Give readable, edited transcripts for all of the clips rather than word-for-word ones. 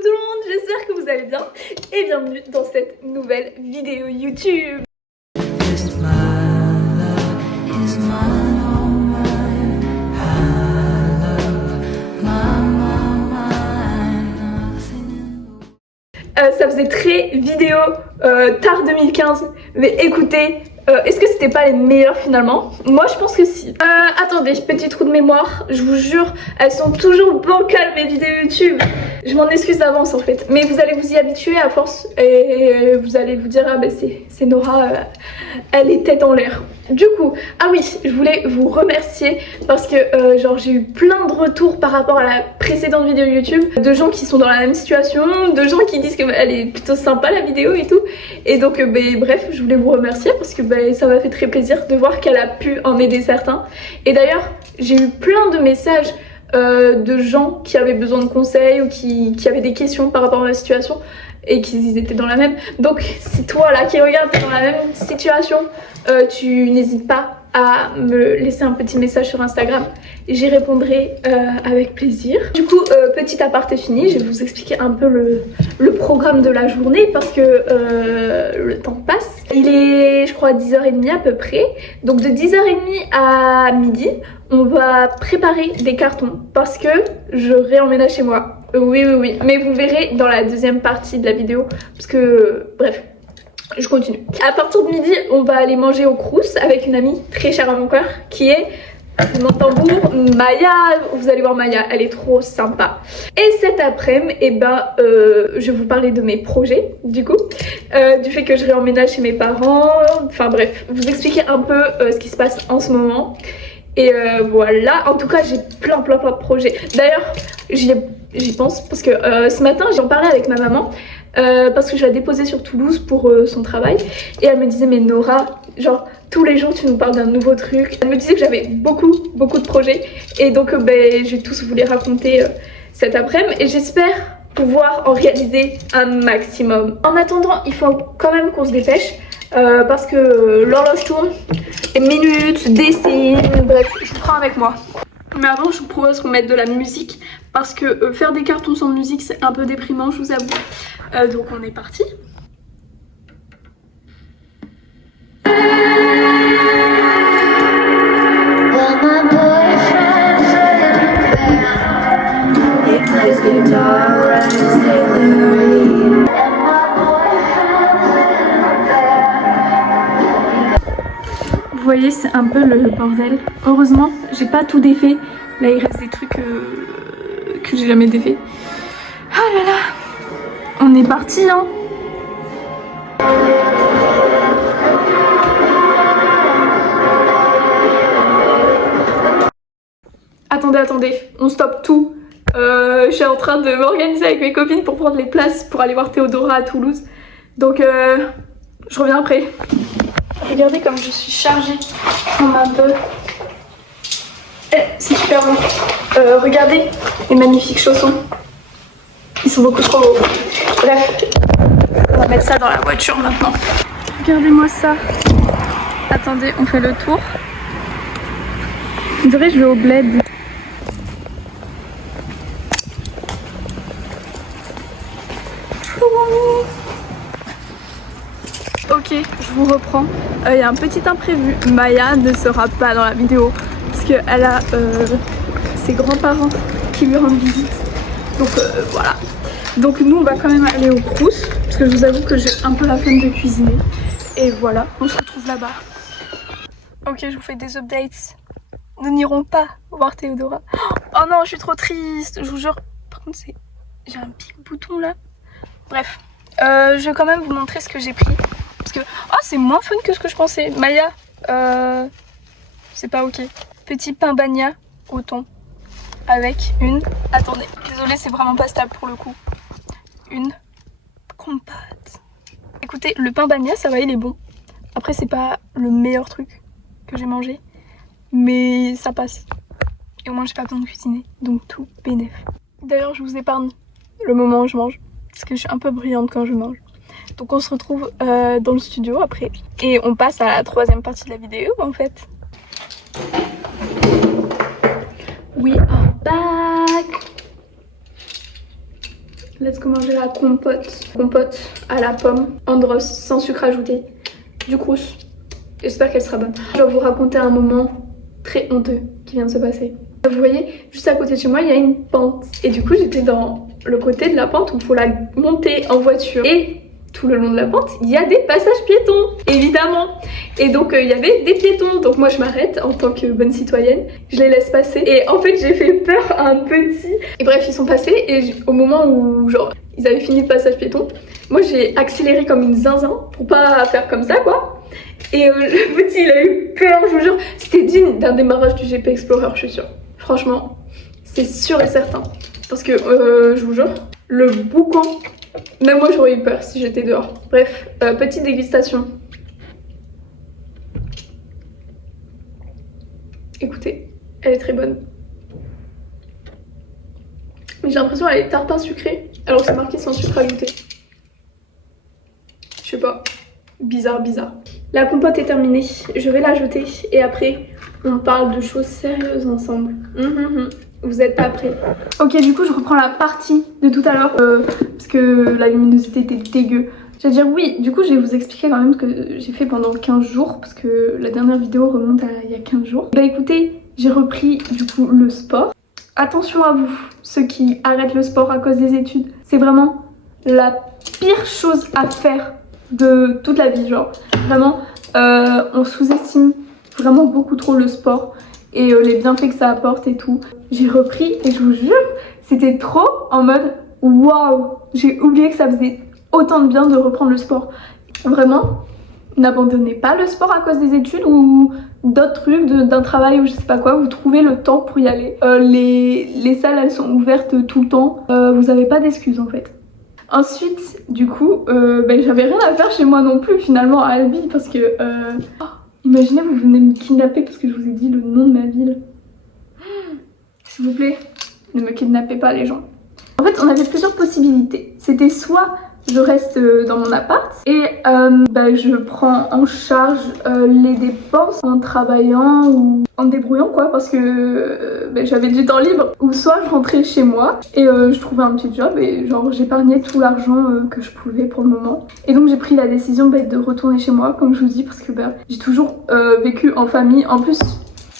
tout le monde, j'espère que vous allez bien et bienvenue dans cette nouvelle vidéo YouTube. Ça faisait très vidéo tard 2015, mais écoutez, est-ce que c'était pas les meilleurs finalement? Moi je pense que si. Attendez, petit trou de mémoire, je vous jure, elles sont toujours bancales mes vidéos YouTube. Je m'en excuse d'avance en fait, mais vous allez vous y habituer à force et vous allez vous dire ah bah c'est Nora, elle est tête en l'air. Du coup, ah oui, je voulais vous remercier parce que genre j'ai eu plein de retours par rapport à la précédente vidéo YouTube, de gens qui sont dans la même situation, de gens qui disent qu'elle est plutôt sympa la vidéo et tout. Et donc bref, je voulais vous remercier parce que ça m'a fait très plaisir de voir qu'elle a pu en aider certains. Et d'ailleurs, j'ai eu plein de messages de gens qui avaient besoin de conseils ou qui avaient des questions par rapport à la situation et qu'ils étaient dans la même. Donc si toi là qui regardes t'es dans la même situation, tu n'hésites pas à me laisser un petit message sur Instagram et j'y répondrai avec plaisir. Du coup, petit aparté fini, je vais vous expliquer un peu le programme de la journée parce que le temps passe. Il est je crois 10h30 à peu près, donc de 10h30 à midi on va préparer des cartons parce que je réemménage chez moi. Oui, mais vous verrez dans la deuxième partie de la vidéo parce que bref, je continue. À partir de midi, on va aller manger au Crous avec une amie très chère à mon cœur qui est mon tambour, Maya. Vous allez voir Maya, elle est trop sympa. Et cet après-midi, je vais vous parler de mes projets du coup, du fait que je réemménage chez mes parents, enfin bref, vous expliquer un peu ce qui se passe en ce moment. Et voilà, en tout cas j'ai plein de projets. D'ailleurs j'y pense parce que ce matin j'en parlais avec ma maman parce que je la déposais sur Toulouse pour son travail. Et elle me disait mais Nora, genre tous les jours tu nous parles d'un nouveau truc. Elle me disait que j'avais beaucoup de projets. Et donc je vais tous vous les raconter cet après-midi. Et j'espère pouvoir en réaliser un maximum. En attendant, il faut quand même qu'on se dépêche. Parce que l'horloge tourne, les minutes, dessine, bref, je vous prends avec moi. Mais avant, je vous propose qu'on mette de la musique parce que faire des cartons sans musique, c'est un peu déprimant, je vous avoue. Donc on est parti. Vous voyez, c'est un peu le bordel. Heureusement, j'ai pas tout défait. Là, il reste des trucs que j'ai jamais défait. Ah là là, on est parti, hein. Attendez, on stoppe tout. Je suis en train de m'organiser avec mes copines pour prendre les places pour aller voir Théodora à Toulouse. Donc, je reviens après. Regardez comme je suis chargée en un peu. C'est super bon. Regardez les magnifiques chaussons. Ils sont beaucoup trop beaux. Bref, on va mettre ça dans la voiture maintenant. Regardez-moi ça. Attendez, on fait le tour. On dirait que je vais au bled. Ok, je vous reprends. Il y a un petit imprévu. Maya ne sera pas dans la vidéo parce qu'elle a ses grands-parents qui lui rendent visite. Donc voilà. Donc nous on va quand même aller au Crous parce que je vous avoue que j'ai un peu la flemme de cuisiner. Et voilà, on se retrouve là-bas. Ok, je vous fais des updates. Nous n'irons pas voir Théodora. Oh non, je suis trop triste, je vous jure. Par contre, j'ai un pic bouton là. Bref, je vais quand même vous montrer ce que j'ai pris. Parce que c'est moins fun que ce que je pensais. Maya, c'est pas ok. Petit pain bagna au thon avec une... Attendez, désolée, c'est vraiment pas stable pour le coup. Une compote. Écoutez, le pain bagna, ça va, il est bon. Après, c'est pas le meilleur truc que j'ai mangé, mais ça passe. Et au moins, j'ai pas besoin de cuisiner, donc tout bénef. D'ailleurs, je vous épargne le moment où je mange, parce que je suis un peu brillante quand je mange. Donc on se retrouve dans le studio après et on passe à la troisième partie de la vidéo en fait. We are back. Let's go manger la compote. Compote à la pomme, Andros, sans sucre ajouté. Du crous. J'espère qu'elle sera bonne. Je vais vous raconter un moment très honteux qui vient de se passer. Vous voyez, juste à côté de chez moi, il y a une pente. Et du coup, j'étais dans le côté de la pente où il faut la monter en voiture. Et tout le long de la pente, il y a des passages piétons, évidemment. Et donc, il y avait des piétons. Donc moi, je m'arrête en tant que bonne citoyenne. Je les laisse passer. Et en fait, j'ai fait peur à un petit. Et bref, ils sont passés. Et au moment où, genre, ils avaient fini le passage piéton, moi, j'ai accéléré comme une zinzin pour pas faire comme ça, quoi. Et le petit, il a eu peur, je vous jure. C'était digne d'un démarrage du GP Explorer, je suis sûre. Franchement, c'est sûr et certain. Parce que, je vous jure, le boucan, même moi j'aurais eu peur si j'étais dehors. Bref, petite dégustation. Écoutez, elle est très bonne. Mais j'ai l'impression qu'elle est tartin sucrée, alors que c'est marqué sans sucre ajouté. Je sais pas. Bizarre, bizarre. La compote est terminée, je vais la jeter et après on parle de choses sérieuses ensemble. Vous êtes pas prêts? Ok, du coup je reprends la partie de tout à l'heure parce que la luminosité était dégueu. Je vais dire oui, du coup je vais vous expliquer quand même ce que j'ai fait pendant 15 jours parce que la dernière vidéo remonte à il y a 15 jours. Bah écoutez, j'ai repris du coup le sport. Attention à vous, ceux qui arrêtent le sport à cause des études. C'est vraiment la pire chose à faire de toute la vie, genre vraiment on sous-estime vraiment beaucoup trop le sport et les bienfaits que ça apporte et tout. J'ai repris et je vous jure c'était trop en mode waouh, j'ai oublié que ça faisait autant de bien de reprendre le sport. Vraiment, n'abandonnez pas le sport à cause des études ou d'autres trucs, d'un travail ou je sais pas quoi, vous trouvez le temps pour y aller. Les salles elles sont ouvertes tout le temps, vous avez pas d'excuses en fait. Ensuite, du coup, j'avais rien à faire chez moi non plus finalement à Albi parce que... imaginez vous venez me kidnapper parce que je vous ai dit le nom de ma ville. S'il vous plaît, ne me kidnappez pas les gens. En fait, on avait plusieurs possibilités. C'était soit je reste dans mon appart et je prends en charge les dépenses en travaillant ou en me débrouillant quoi parce que j'avais du temps libre, ou soit je rentrais chez moi et je trouvais un petit job et genre j'épargnais tout l'argent que je pouvais pour le moment. Et donc j'ai pris la décision de retourner chez moi comme je vous dis parce que j'ai toujours vécu en famille. En plus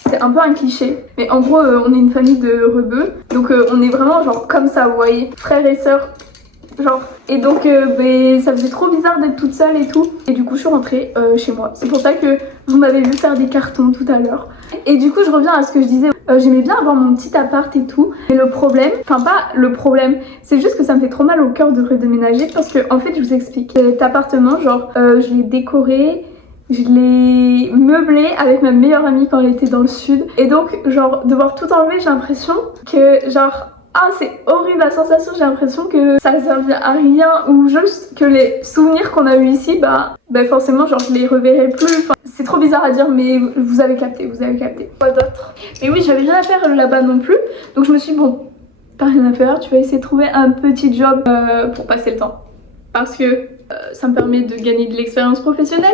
c'est un peu un cliché, mais en gros on est une famille de rebeux, donc on est vraiment genre comme ça, vous voyez, frères et sœurs. Genre, et donc ça faisait trop bizarre d'être toute seule et tout. Et du coup je suis rentrée chez moi. C'est pour ça que vous m'avez vu faire des cartons tout à l'heure. Et du coup je reviens à ce que je disais, j'aimais bien avoir mon petit appart et tout. Mais le problème, enfin pas le problème, c'est juste que ça me fait trop mal au cœur de redéménager. Parce que en fait je vous explique, cet appartement genre je l'ai décoré, je l'ai meublé avec ma meilleure amie quand elle était dans le sud. Et donc genre devoir tout enlever, j'ai l'impression que genre... Ah c'est horrible la sensation, j'ai l'impression que ça ne servir à rien ou juste que les souvenirs qu'on a eu ici, forcément genre je les reverrai plus. Enfin, c'est trop bizarre à dire mais vous avez capté, vous avez capté. Quoi d'autre? Mais oui, j'avais rien à faire là-bas non plus, donc je me suis dit bon, pas rien à faire, tu vas essayer de trouver un petit job pour passer le temps. Parce que ça me permet de gagner de l'expérience professionnelle,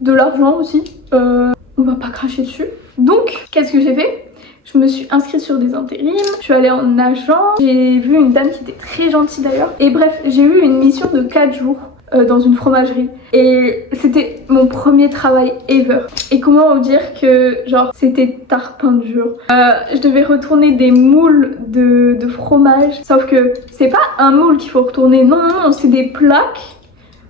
de l'argent aussi, on va pas cracher dessus. Donc qu'est-ce que j'ai fait? Je me suis inscrite sur des intérims, je suis allée en agent, j'ai vu une dame qui était très gentille d'ailleurs. Et bref, j'ai eu une mission de 4 jours dans une fromagerie. Et c'était mon premier travail ever. Et comment vous dire que genre c'était tarpin dur. Je devais retourner des moules de fromage. Sauf que c'est pas un moule qu'il faut retourner, non, c'est des plaques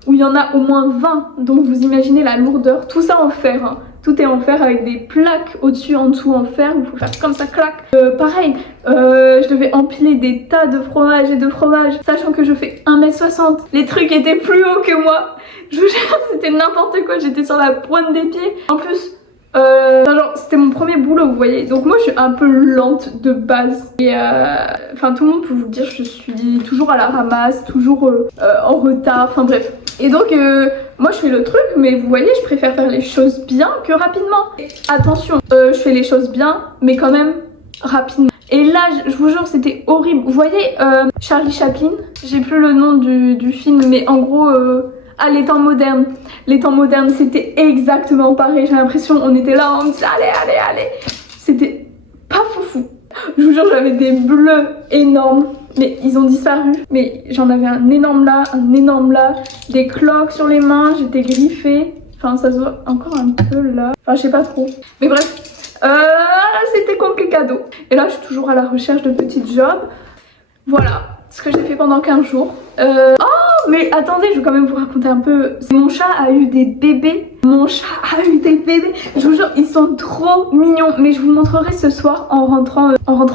où il y en a au moins 20. Donc vous imaginez la lourdeur, tout ça en fer hein. Tout est en fer avec des plaques au-dessus, en dessous en fer. Il faut faire comme ça, clac. Pareil, je devais empiler des tas de fromage et de fromage, sachant que je fais 1m60. Les trucs étaient plus hauts que moi. Je vous jure, c'était n'importe quoi. J'étais sur la pointe des pieds. En plus, genre c'était mon premier boulot, vous voyez. Donc moi, je suis un peu lente de base. Et enfin, tout le monde peut vous le dire, je suis toujours à la ramasse, toujours en retard. Enfin bref. Et donc moi je fais le truc, mais vous voyez je préfère faire les choses bien que rapidement. Et attention, je fais les choses bien mais quand même rapidement. Et là je vous jure c'était horrible. Vous voyez Charlie Chaplin, j'ai plus le nom du film, mais en gros les temps modernes. Les temps modernes c'était exactement pareil. J'ai l'impression on était là, on disait allez. C'était pas foufou. Je vous jure j'avais des bleus énormes. mais ils ont disparu. Mais j'en avais un énorme là, des cloques sur les mains, j'étais griffée. Enfin, ça se voit encore un peu là. Enfin, je sais pas trop. Mais bref, c'était complicado. Et là, je suis toujours à la recherche de petits jobs. Voilà ce que j'ai fait pendant 15 jours. Oh, mais attendez, je vais quand même vous raconter un peu. Mon chat a eu des bébés. Je vous jure, ils sont trop mignons. Mais je vous montrerai ce soir en rentrant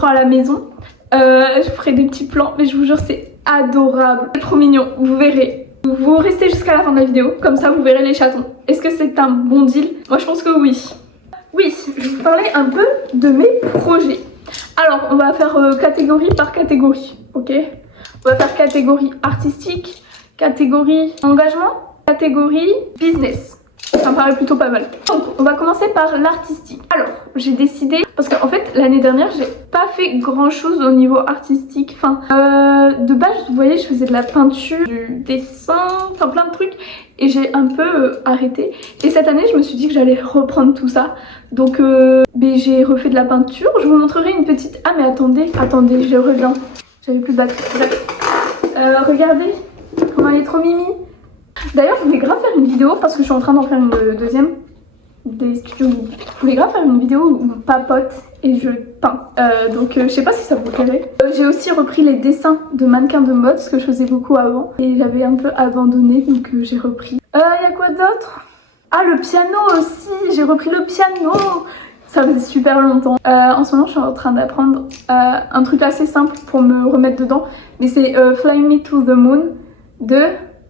à la maison. Je ferai des petits plans, mais je vous jure, c'est adorable. C'est trop mignon, vous verrez. Vous restez jusqu'à la fin de la vidéo, comme ça vous verrez les chatons. Est-ce que c'est un bon deal? Moi je pense que oui. Oui, je vais vous parler un peu de mes projets. Alors, on va faire catégorie par catégorie, ok? On va faire catégorie artistique, catégorie engagement, catégorie business. Ça me paraît plutôt pas mal. Donc, on va commencer par l'artistique. Alors, j'ai décidé, parce qu'en fait, l'année dernière, j'ai pas fait grand chose au niveau artistique. Enfin, de base, vous voyez, je faisais de la peinture, du dessin, enfin plein de trucs. Et j'ai un peu arrêté. Et cette année, je me suis dit que j'allais reprendre tout ça. Donc, j'ai refait de la peinture. Je vous montrerai une petite... Ah, mais attendez, je reviens. J'avais plus de batterie. Bref. Regardez comment elle est trop mimi. D'ailleurs, je voulais grave faire une vidéo parce que je suis en train d'en faire une deuxième des studios. Je voulais grave faire une vidéo où on papote et je peins. Donc, je sais pas si ça vous plairait. J'ai aussi repris les dessins de mannequins de mode, ce que je faisais beaucoup avant. Et j'avais un peu abandonné, donc j'ai repris. Y a quoi d'autre? Ah, le piano aussi. J'ai repris le piano. Ça faisait super longtemps. En ce moment, je suis en train d'apprendre un truc assez simple pour me remettre dedans. Mais c'est Fly Me to the Moon de...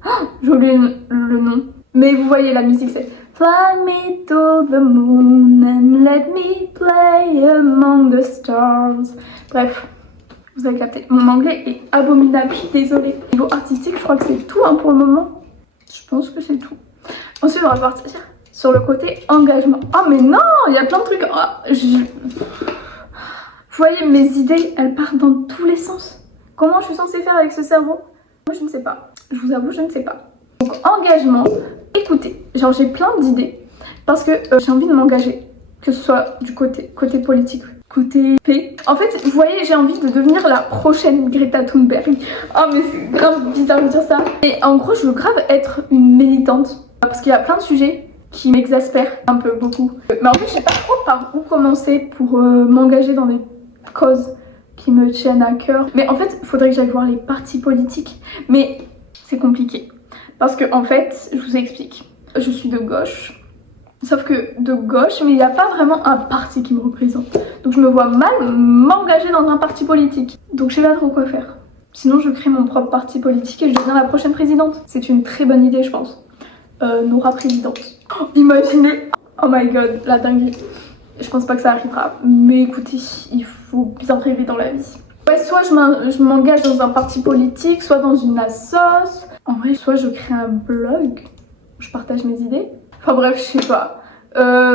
Oh, j'ai oublié le nom. Mais vous voyez la musique, c'est Fly me to the moon and let me play among the stars. Bref, vous avez capté. Mon anglais est abominable, je suis désolée. Niveau artistique, je crois que c'est tout hein, pour le moment. Je pense que c'est tout. Ensuite, on va partir sur le côté engagement. Oh mais non, il y a plein de trucs. Oh, Vous voyez, mes idées, elles partent dans tous les sens. Comment je suis censée faire avec ce cerveau? Moi, je ne sais pas. Je vous avoue, je ne sais pas. Donc, engagement. Écoutez, genre j'ai plein d'idées. Parce que j'ai envie de m'engager. Que ce soit du côté politique, côté paix. En fait, vous voyez, j'ai envie de devenir la prochaine Greta Thunberg. Oh, mais c'est grave bizarre de dire ça. Et en gros, je veux grave être une militante. Parce qu'il y a plein de sujets qui m'exaspèrent un peu, beaucoup. Mais en fait, je sais pas trop par où commencer pour m'engager dans des causes qui me tiennent à cœur. Mais en fait, il faudrait que j'aille voir les partis politiques. Mais c'est compliqué. Parce que en fait, je vous explique. Je suis de gauche. Sauf que de gauche, mais il n'y a pas vraiment un parti qui me représente. Donc je me vois mal m'engager dans un parti politique. Donc je sais pas trop quoi faire. Sinon je crée mon propre parti politique et je deviens la prochaine présidente. C'est une très bonne idée je pense. Nora présidente. Oh, imaginez. Oh my god, la dinguerie. Je pense pas que ça arrivera. Mais écoutez, il faut bien rêver dans la vie. Ouais, soit je m'engage dans un parti politique, soit dans une assoce. En vrai, soit je crée un blog. Je partage mes idées. Enfin bref, je sais pas.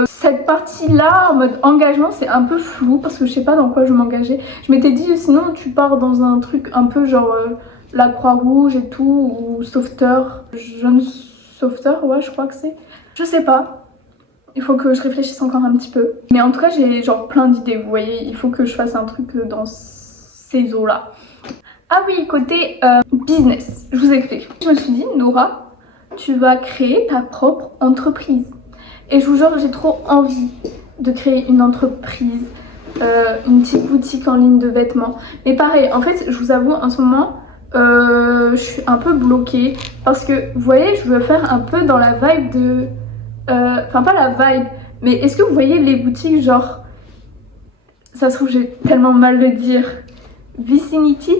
Cette partie-là, en mode engagement, c'est un peu flou parce que je sais pas dans quoi je m'engageais. Je m'étais dit, sinon tu pars dans un truc un peu genre la Croix-Rouge et tout, ou sauveteur, jeune sauveteur, ouais, je crois que c'est. Je sais pas. Il faut que je réfléchisse encore un petit peu. Mais en tout cas, j'ai genre plein d'idées, vous voyez. Il faut que je fasse un truc dans ces eaux-là. Ah oui, côté business, je vous explique. Je me suis dit, Nora, tu vas créer ta propre entreprise. Et je vous jure, j'ai trop envie de créer une entreprise, une petite boutique en ligne de vêtements. Mais pareil, en fait, je vous avoue, en ce moment, je suis un peu bloquée. Parce que, vous voyez, je veux faire un peu dans la vibe de... Enfin, pas la vibe, mais est-ce que vous voyez les boutiques genre... Ça se trouve, j'ai tellement mal de dire... Vicinity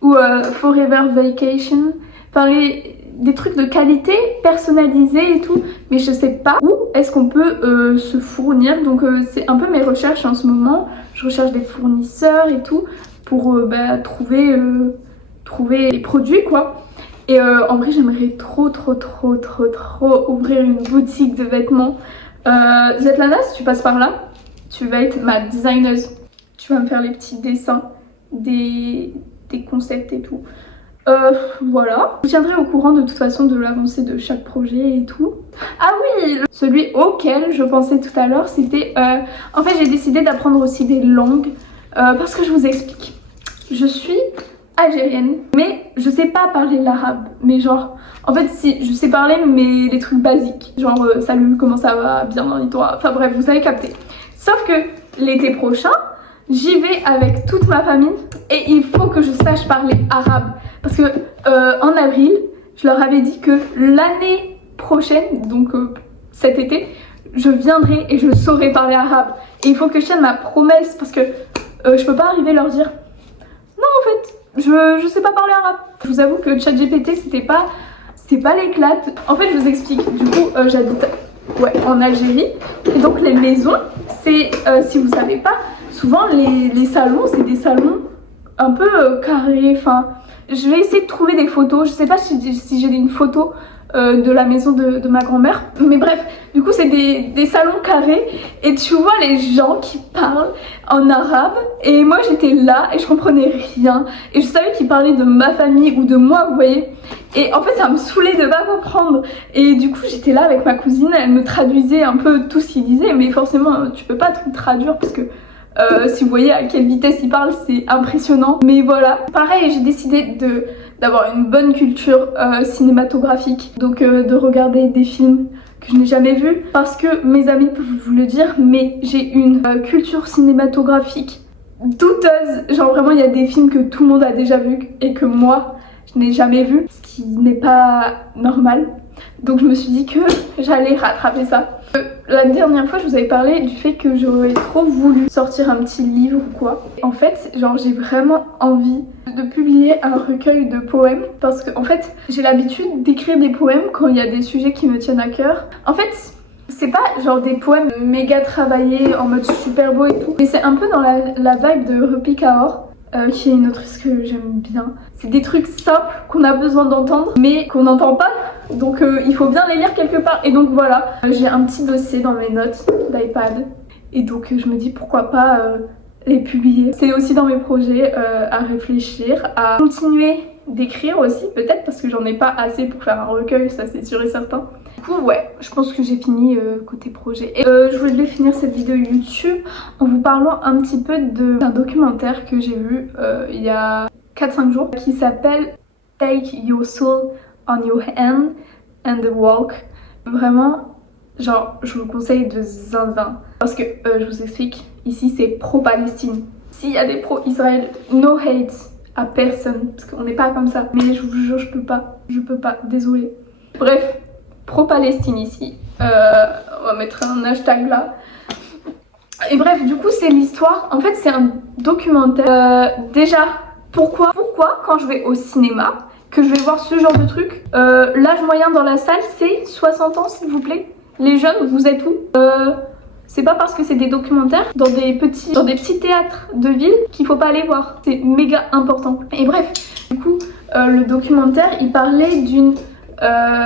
ou Forever Vacation. Enfin, des trucs de qualité personnalisés et tout, mais je sais pas où est-ce qu'on peut se fournir. Donc c'est un peu mes recherches en ce moment. Je recherche des fournisseurs et tout pour trouver les produits quoi. Et en vrai j'aimerais trop ouvrir une boutique de vêtements. Svetlana, si tu passes par là, tu vas être ma designeuse. Tu vas me faire les petits dessins des concepts et tout. Voilà. Je tiendrai au courant de toute façon de l'avancée de chaque projet et tout. Ah oui, celui auquel je pensais tout à l'heure, c'était... En fait, j'ai décidé d'apprendre aussi des langues parce que je vous explique. Je suis algérienne, mais je sais pas parler l'arabe. Mais genre, en fait, si je sais parler, mais les trucs basiques, genre salut, comment ça va, bienvenue toi, enfin bref, vous avez capté. Sauf que l'été prochain, j'y vais avec toute ma famille et il faut que je sache parler arabe. Parce que en avril, je leur avais dit que l'année prochaine, donc cet été, je viendrai et je saurai parler arabe. Et il faut que je tienne ma promesse parce que je peux pas arriver et leur dire non en fait, je sais pas parler arabe. Je vous avoue que ChatGPT c'était pas l'éclate. En fait je vous explique, du coup j'habite en Algérie. Et donc les maisons, c'est si vous savez pas, souvent les salons c'est des salons un peu carrés. Enfin, je vais essayer de trouver des photos. Je sais pas si j'ai une photo de la maison de ma grand-mère. Mais bref, du coup c'est des salons carrés et tu vois les gens qui parlent en arabe et moi j'étais là et je comprenais rien et je savais qu'ils parlaient de ma famille ou de moi, vous voyez. Et en fait ça me saoulait de pas comprendre et du coup j'étais là avec ma cousine, elle me traduisait un peu tout ce qu'ils disaient, mais forcément tu peux pas tout traduire parce que si vous voyez à quelle vitesse ils parlent, c'est impressionnant. Mais voilà, pareil, j'ai décidé d'avoir une bonne culture cinématographique, donc de regarder des films que je n'ai jamais vus, parce que mes amis peuvent vous le dire, mais j'ai une culture cinématographique douteuse. Genre vraiment il y a des films que tout le monde a déjà vus et que moi je n'ai jamais vu, ce qui n'est pas normal. Donc je me suis dit que j'allais rattraper ça. La dernière fois je vous avais parlé du fait que j'aurais trop voulu sortir un petit livre ou quoi. En fait genre j'ai vraiment envie de publier un recueil de poèmes parce que en fait j'ai l'habitude d'écrire des poèmes quand il y a des sujets qui me tiennent à cœur. En fait c'est pas genre des poèmes méga travaillés en mode super beau et tout, mais c'est un peu dans la vibe de Rupi Kaur. Qui est une autrice que j'aime bien. C'est des trucs simples qu'on a besoin d'entendre mais qu'on n'entend pas, donc il faut bien les lire quelque part. Et donc voilà, j'ai un petit dossier dans mes notes d'iPad et donc je me dis pourquoi pas les publier. C'est aussi dans mes projets à réfléchir, à continuer d'écrire aussi peut-être parce que j'en ai pas assez pour faire un recueil, ça c'est sûr et certain. Du coup ouais, je pense que j'ai fini côté projet. Et je voulais finir cette vidéo YouTube en vous parlant un petit peu d'un documentaire que j'ai vu il y a 4-5 jours qui s'appelle Take Your Soul on Your Hand and Walk. Vraiment, genre je vous conseille de zinzin parce que je vous explique, ici c'est pro-Palestine. S'il y a des pro-Israël, no hate à personne parce qu'on n'est pas comme ça, mais je vous jure je peux pas, désolée. Bref, pro-Palestine ici, on va mettre un hashtag là. Et bref, du coup c'est l'histoire, en fait c'est un documentaire. Déjà, pourquoi quand je vais au cinéma, que je vais voir ce genre de truc, l'âge moyen dans la salle c'est 60 ans s'il vous plaît. Les jeunes, vous êtes où? C'est pas parce que c'est des documentaires dans des petits théâtres de ville qu'il faut pas aller voir. C'est méga important. Et bref, du coup, le documentaire, il parlait d'une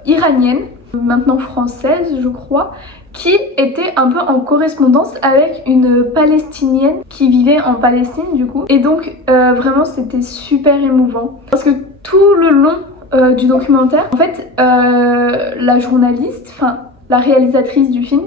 iranienne, maintenant française je crois, qui était un peu en correspondance avec une palestinienne qui vivait en Palestine du coup. Et donc vraiment c'était super émouvant. Parce que tout le long du documentaire, en fait la journaliste, enfin la réalisatrice du film,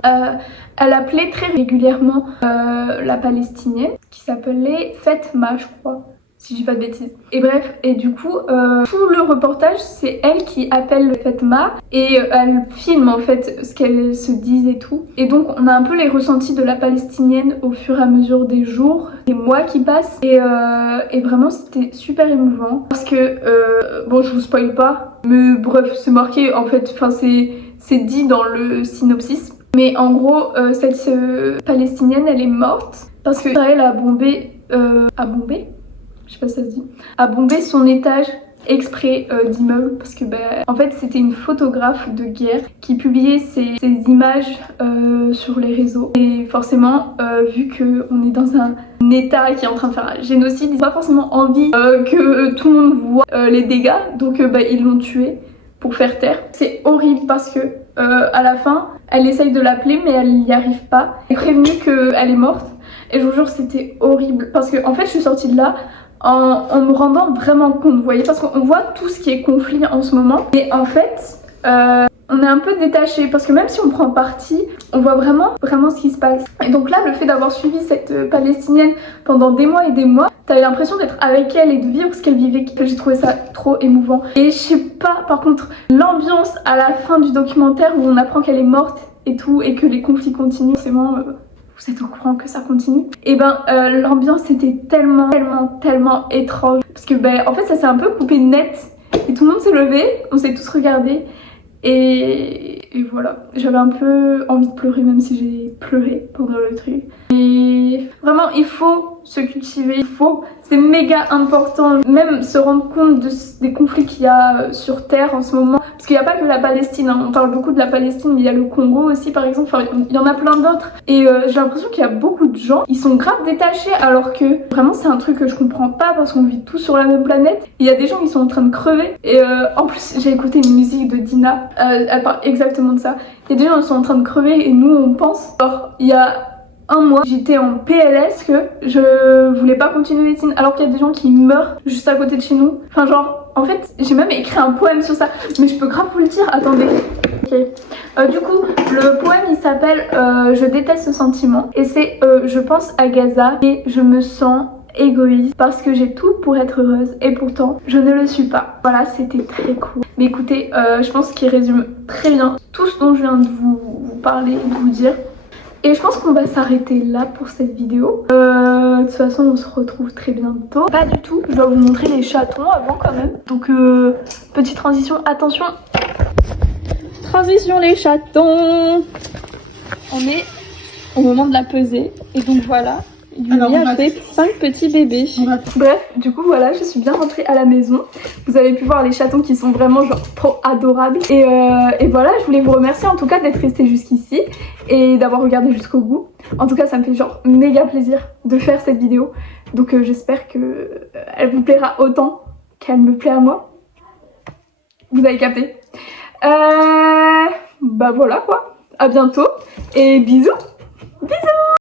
elle appelait très régulièrement la palestinienne qui s'appelait Fatma je crois, si je dis pas de bêtises. Et bref, et du coup tout le reportage c'est elle qui appelle Fatma et elle filme en fait ce qu'elle se dit et tout. Et donc on a un peu les ressentis de la palestinienne au fur et à mesure des jours, des mois qui passent. Et vraiment c'était super émouvant parce que bon je vous spoil pas, mais bref c'est marqué en fait, enfin c'est dit dans le synopsis. Mais en gros cette palestinienne elle est morte parce que Israël a bombé je sais pas si ça se dit, a bombé son étage exprès d'immeuble parce que en fait c'était une photographe de guerre qui publiait ses images sur les réseaux et forcément vu qu'on est dans un état qui est en train de faire un génocide, ils n'ont pas forcément envie que tout le monde voit les dégâts, donc ils l'ont tuée pour faire taire. C'est horrible parce que à la fin elle essaye de l'appeler mais elle n'y arrive pas. Elle est prévenue qu'elle est morte et je vous jure c'était horrible parce que en fait je suis sortie de là en me rendant vraiment compte, vous voyez, parce qu'on voit tout ce qui est conflit en ce moment et en fait on est un peu détaché parce que même si on prend parti, on voit vraiment ce qui se passe. Et donc là le fait d'avoir suivi cette palestinienne pendant des mois et des mois, t'avais l'impression d'être avec elle et de vivre ce qu'elle vivait. J'ai trouvé ça trop émouvant. Et je sais pas, par contre, l'ambiance à la fin du documentaire où on apprend qu'elle est morte et tout, et que les conflits continuent, c'est vraiment... vous êtes au courant que ça continue. Et ben l'ambiance était tellement étrange. Parce que en fait ça s'est un peu coupé net. Et tout le monde s'est levé, on s'est tous regardés. Et voilà, j'avais un peu envie de pleurer même si j'ai pleuré pendant le truc. Et vraiment il faut se cultiver, c'est méga important. Même se rendre compte des conflits qu'il y a sur Terre en ce moment. Parce qu'il n'y a pas que la Palestine, hein. On parle beaucoup de la Palestine, mais il y a le Congo aussi par exemple, enfin, il y en a plein d'autres. Et j'ai l'impression qu'il y a beaucoup de gens, ils sont grave détachés alors que vraiment c'est un truc que je comprends pas parce qu'on vit tous sur la même planète. Il y a des gens qui sont en train de crever. Et en plus j'ai écouté une musique de Dina, elle parle exactement de ça. Il y a des gens qui sont en train de crever et nous on pense. Alors il y a un mois, j'étais en PLS que je voulais pas continuer médecine alors qu'il y a des gens qui meurent juste à côté de chez nous. Enfin genre, en fait, j'ai même écrit un poème sur ça, mais je peux grave vous le dire, attendez. Ok. Du coup, le poème il s'appelle Je déteste ce sentiment et c'est je pense à Gaza et je me sens égoïste parce que j'ai tout pour être heureuse et pourtant je ne le suis pas. Voilà, c'était très cool. Mais écoutez, je pense qu'il résume très bien tout ce dont je viens de vous parler, de vous dire. Et je pense qu'on va s'arrêter là pour cette vidéo. De toute façon, on se retrouve très bientôt. Pas du tout, je dois vous montrer les chatons avant quand même. Donc, petite transition, attention. Transition les chatons. On est au moment de la pesée. Et donc voilà, Yumi a fait 5 petits bébés. Bref, du coup voilà, je suis bien rentrée à la maison. Vous avez pu voir les chatons qui sont vraiment genre trop adorables. Et voilà, je voulais vous remercier en tout cas d'être resté jusqu'ici et d'avoir regardé jusqu'au bout. En tout cas, ça me fait genre méga plaisir de faire cette vidéo. Donc j'espère que elle vous plaira autant qu'elle me plaît à moi. Vous avez capté. Bah voilà quoi. À bientôt et bisous. Bisous.